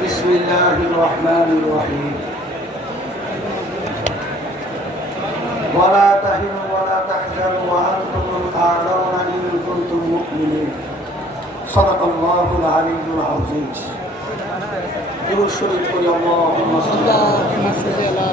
بسم الله الرحمن الرحيم ولا تهنوا ولا تحزنوا وأنتم الأعلون إن كنتم مؤمنين صدق الله العلي العظيم يرشد كل اللهم صل على سيدنا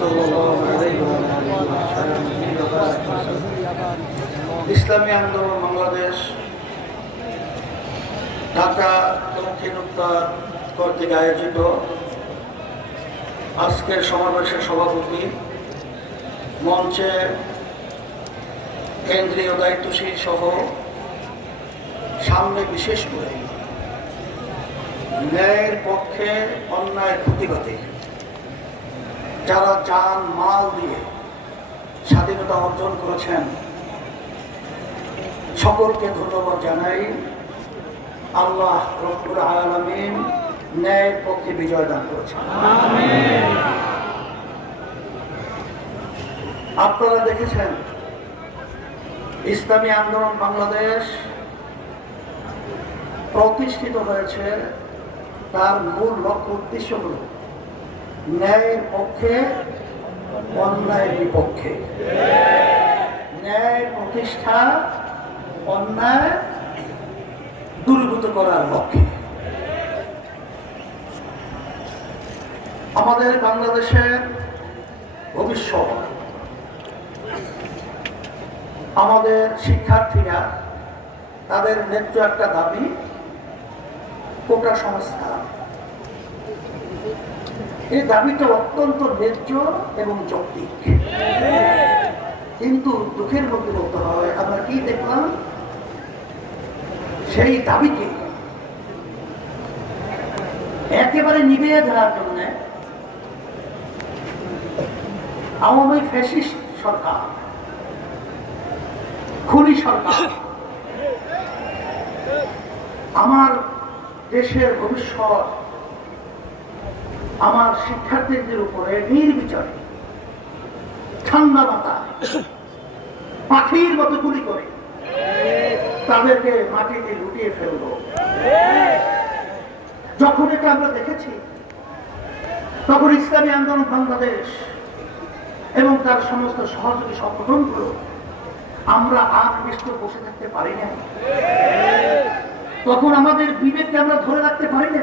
صلى الله عليه وسلم ইসলামী আন্দোলন বাংলাদেশ ঢাকা দক্ষিণ উত্তর কর্তৃক আয়োজিত আজকের সমাবেশের সভাপতি, মঞ্চে কেন্দ্রীয় দায়িত্বশীল সহ সামনে বিশেষ করে ন্যায়ের পক্ষে অন্যায়ের প্রতিবাদে যারা জান মাল দিয়ে স্বাধীনতা অর্জন করেছেন, সকলকে ধন্যবাদ জানাই। আল্লাহ রব্বুল আলামিন ন্যায়ের পক্ষে বিজয় দান করেছেন। আপনারা দেখেছেন ইসলামী আন্দোলন বাংলাদেশ প্রতিষ্ঠিত হয়েছে, তার মূল লক্ষ্য উদ্দেশ্য হল ন্যায়ের পক্ষে অন্যায়ের বিপক্ষে, ন্যায় প্রতিষ্ঠা, অন্যায় দূরীভূত করার লক্ষ্যে। আমাদের বাংলাদেশের ভবিষ্যৎ, আমাদের শিক্ষার্থীরা, তাদের ন্যায্য একটা দাবি কোটা সংস্কার। এই দাবিটা অত্যন্ত ন্যায্য এবং যৌক্তিক, কিন্তু দুঃখের মধ্যে বলতে হয় আমরা কি দেখলাম, সেই দাবিকে একেবারে নিভিয়ে দেওয়ার জন্য আওয়ামী ফ্যাসিস্ট সরকার, খুনি সরকার আমার দেশের ভবিষ্যৎ, আমার শিক্ষার্থীদের উপরে নির্বিচারে ঠান্ডা মাথায় পাখির মতো গুলি করে তাদেরকে মাটিতে লুটিয়ে ফেলল। যখন এটা আমরা দেখেছি, তখন ইসলামী আন্দোলন বাংলাদেশ এবং তার সমস্ত সহযোগী সংগঠনগুলো আমরা আর নিষ্ঠ বসে থাকতে পারি না। তখন আমাদের বিবেককে আমরা ধরে রাখতে পারি না।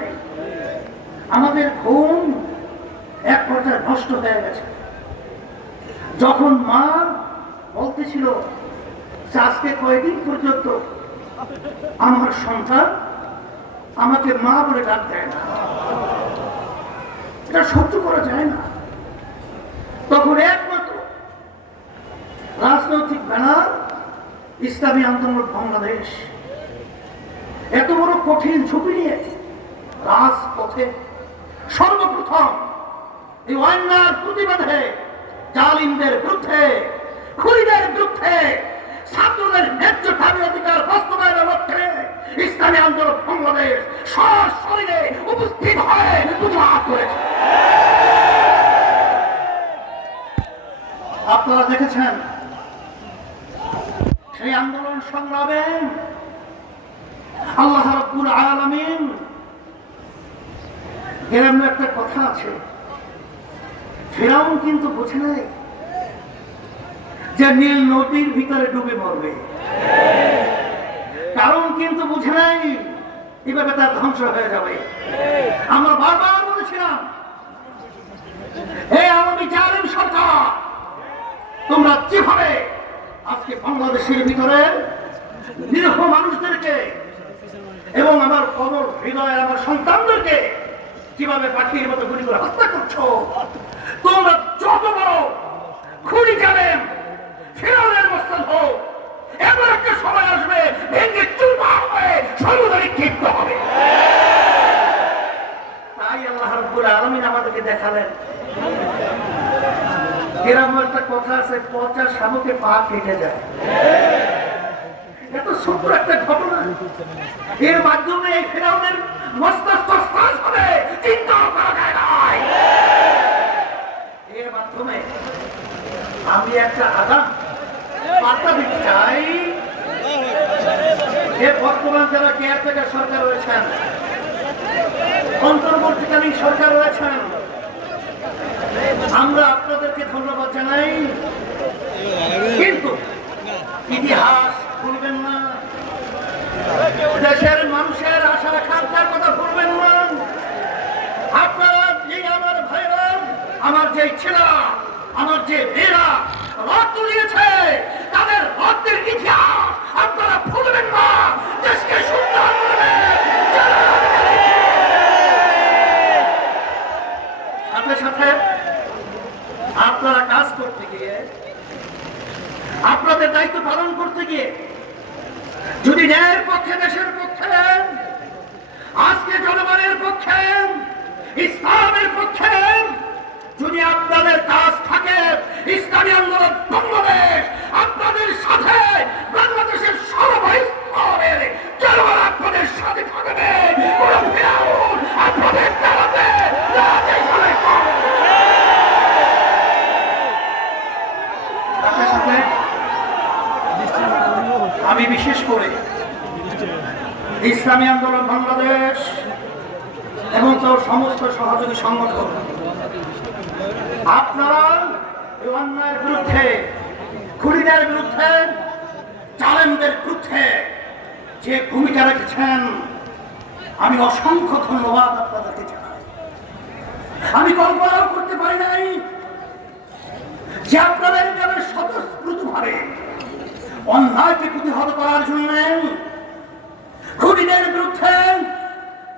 আমাদের ঘুম এক পর্যায়ে নষ্ট হয়ে গেছে। যখন মা বলতেছিল আজকে কয়েকদিন পর্যন্ত আমার সন্তান আমাকে মা বলে ডাক দেয় না, এটা সহ্য করা যায় না, তখন একমাত্র রাজনৈতিক ব্যানার ইসলামী আন্দোলন বাংলাদেশ এত বড় কঠিন ঝুঁকি নিয়ে রাজপথে সর্বপ্রথম এই অন্যায়ের প্রতিবাদে, জালিমদের বিরুদ্ধে, খুনিদের বিরুদ্ধে, ছাত্রদের ন্যায্য দাবি অধিকার বাস্তবায়নের লক্ষ্যে ইসলামী আন্দোলন বাংলাদেশ সশরীরে উপস্থিত হয়ে প্রতিবাদ করেছে। আপনারা দেখেছেন সেই আন্দোলন সংগ্রামে আল্লাহ রাব্বুল আলামিন এরকম একটা কথা আছে, ফিরাউন কিন্তু বুঝে নাই যে নীল নদীর ভিতরে ডুবে মরবে, কারণ কিন্তু বুঝে নাই এভাবে তার ধ্বংস হয়ে যাবে। আমরা বারবার বলেছিলাম, এই আওয়ামী জালিম সরকার, তোমরা যেভাবে আজকে বাংলাদেশের ভিতরে নিরীহ মানুষদেরকে এবং আমার কবর হৃদয়ের আমার সন্তানদেরকে কিভাবে পাখির মতো গুলি করে হত্যা করছো, তোমরা যত বড় খুনি জানেন ফিরাউনের মস্তক হোক, এমন একটা সময় আসবে ভেঙে চুরমার হয়ে সমুদ্রে ক্ষিপ্ত হবে। তাই আল্লাহ রাব্বুল আলামিন আমাদেরকে দেখালেন, এরকম একটা কথা আছে, পচা শামুকে পা কেটে যায়। এত ছোট্ট একটা ঘটনা, এর মাধ্যমে এই ফিরাউনের মস্তক স্পর্শ হবে, চিন্তা করা যায় না। এর মাধ্যমে আমি একটা আগাম বার্তা দিতে চাই, যে বর্তমান যারা কেয়ারটেকার সরকার রয়েছেন, অন্তর্বর্তীকালীন সরকার রয়েছেন, আমরা আপনাদেরকে ধন্যবাদ জানাই, কিন্তু ইতিহাস ভুলবেন না, দেশের মানুষের আশা আকাঙ্ক্ষার কথা ভুলবেন না। আপনারা যে আমার ভাইরা, আমার যে ছেলেরা, আমার যে মেয়েরা রক্ত দিয়েছে, তাদের রক্তের ইতিহাস আপনারা ভুলবেন না। দেশকে সুন্দর করবেন। সাথে সাথে আপনারা কাজ করতে গিয়ে, আপনাদের দায়িত্ব পালন করতে গিয়ে যদি ন্যায়ের পক্ষে, দেশের পক্ষে, আজকে জনগণের পক্ষে, ইসলামের পক্ষে যদি আপনাদের কাজ থাকে, ইসলামী আন্দোলন বাংলাদেশ আপনাদের সাথে, বাংলাদেশের সর্বস্তরের জনগণ আপনাদের সাথে থাকবে। আপনাদের দাঁড়াতে আমি বিশেষ করে ইসলামী আন্দোলন বাংলাদেশ এবং তার সমস্ত সহযোগী সংগঠন, আপনারা এই অন্যায়ের বিরুদ্ধে, খুনিদের বিরুদ্ধে, জালেমদের বিরুদ্ধে যে ভূমিকা রেখেছেন, আমি অসংখ্য ধন্যবাদ আপনাদেরকে জানাই। আমি কল্পনাও করতে পারি নাই যে আপনারা এইভাবে স্বতঃস্ফূর্তভাবে অন্যায়কে প্রতিহত করার জন্য, খুনিদের বিরুদ্ধে,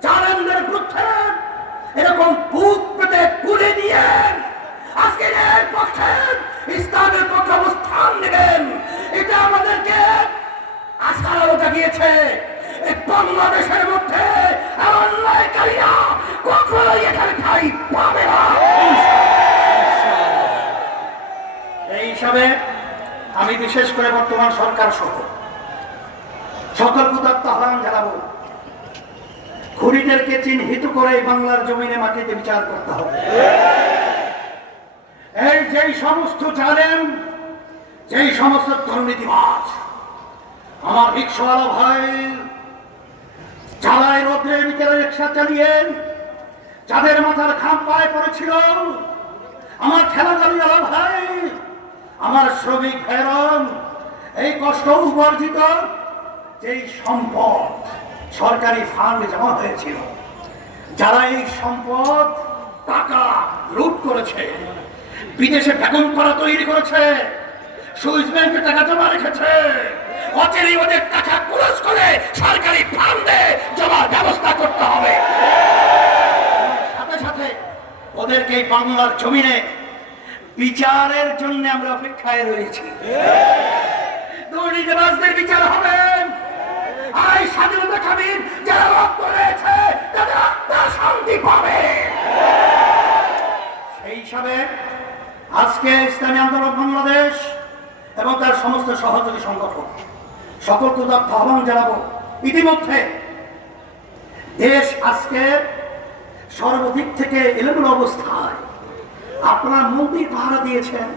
জালেমদের বিরুদ্ধে এরকম বুক পেতে তুলে দিয়ে আজকের এর পক্ষে, ইসলামের পক্ষে অবস্থান নেবেন। এটা আমাদেরকে আশার আলো জাগিয়েছে। বাংলাদেশের মধ্যে অন্যায়কারীরা কখনোই এখানে ঠাঁই পাবে না। এই হিসাবে আমি বিশেষ করে বর্তমান সরকার সহ সকল উদাত্ত আহ্বান জানাবো, খুনিদেরকে চিহ্নিত করে বাংলার জমিনে, মাটিতে বিচার করতে হবে। এই যেই সমস্ত জালেম, যেই সমস্ত দুর্নীতিবাজ, আমার রিক্সাওয়ালা ভাই যারা রোদ্রের বিকেলে রিক্সা চালিয়ে যাদের মাথার খাম পায়ে পড়েছিল, আমার ঠেলা গাড়িওয়ালা ভাই, আমার শ্রমিক ভাইরাম, এই কষ্ট উপার্জিত যেই সম্পদ সরকারি ফান্ডে জমা হয়েছিল, যারা এই সম্পদ টাকা লুট করেছে, বিদেশে বেগম করা তৈরি করেছে, সুইস ব্যাংকে টাকা জমা রেখেছে, অচেরেই ওদের টাকা ক্লোজ করে সরকারি ফান্ডে জমার ব্যবস্থা করতে হবে। সাথে সাথে ওদেরকে এই বাংলার জমিনে বিচারের জন্য আমরা অপেক্ষায় রয়েছি। দুর্নীতিবাজদের বিচার হবে, আর স্বাধীনতা কামীর যারা রক্ত রয়েছে তাদের আত্মা শান্তি পাবে। সেই হিসাবে আজকে ইসলামী আন্দোলন বাংলাদেশ এবং তার সমস্ত সহযোগী সংগঠন সকলকে আহ্বান জানাবো। ইতিমধ্যে দেশ আজকে সর্বদিক থেকে এলোমেলো অবস্থায়, আপনারা মন্দির পাহারা দিয়েছেন,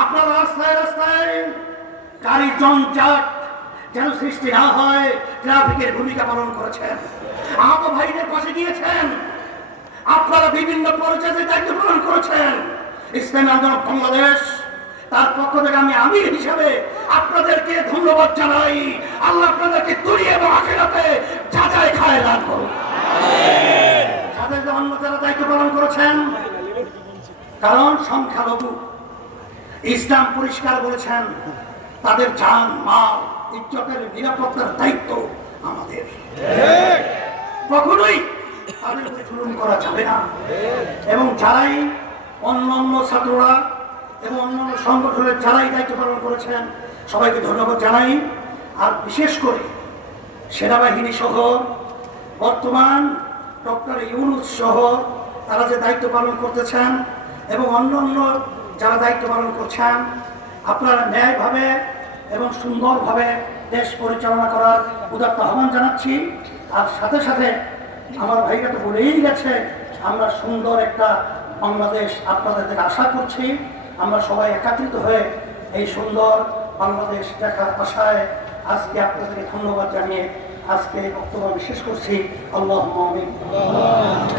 আপনারা রাস্তায় রাস্তায় গাড়ি জঞ্জাট যেন সৃষ্টি না হয় ট্রাফিকের ভূমিকা পালন করেছেন, আহত ভাইদের পাশে গিয়েছেন, আপনারা বিভিন্ন পর্যায়ে দায়িত্ব পালন করেছেন। ইসলামী আন্দোলন বাংলাদেশ তার পক্ষ থেকে আমি আমির হিসাবে আপনাদেরকে ধন্যবাদ জানাই। আল্লাহ আপনাদেরকে দুনিয়া এবং আখিরাতে যাচাই খায় দান করুন। যাদের অন্য যারা দায়িত্ব পালন করেছেন, কারণ সংখ্যালঘু, ইসলাম পরিষ্কার বলেছেন তাদের জান, মাল, ইজ্জতের নিরাপত্তার দায়িত্ব আমাদের। কখনোই তাদের উপরে জুলুম করা যাবে না। এবং যারাই অন্যান্য ছাত্ররা এবং অন্যান্য সংগঠনের যারাই দায়িত্ব পালন করেছেন সবাইকে ধন্যবাদ জানাই। আর বিশেষ করে সেনাবাহিনী সহ বর্তমান ডক্টর ইউনূস সহ তারা যে দায়িত্ব পালন করতেছেন এবং অন্যান্য যারা দায়িত্ব পালন করছেন, আপনারা ন্যায়ভাবে এবং সুন্দরভাবে দেশ পরিচালনা করার উদাত্ত আহ্বান জানাচ্ছি। আর সাথে সাথে আমার ভাইরা তো বলেই গেছে, আমরা সুন্দর একটা বাংলাদেশ আপনাদের থেকে আশা করছি। আমরা সবাই একত্রিত হয়ে এই সুন্দর বাংলাদেশ দেখার আশায় আজকে আপনাদেরকে ধন্যবাদ জানিয়ে আজকে বক্তব্য আমি শেষ করছি। আল্লাহুম্মা আমিন।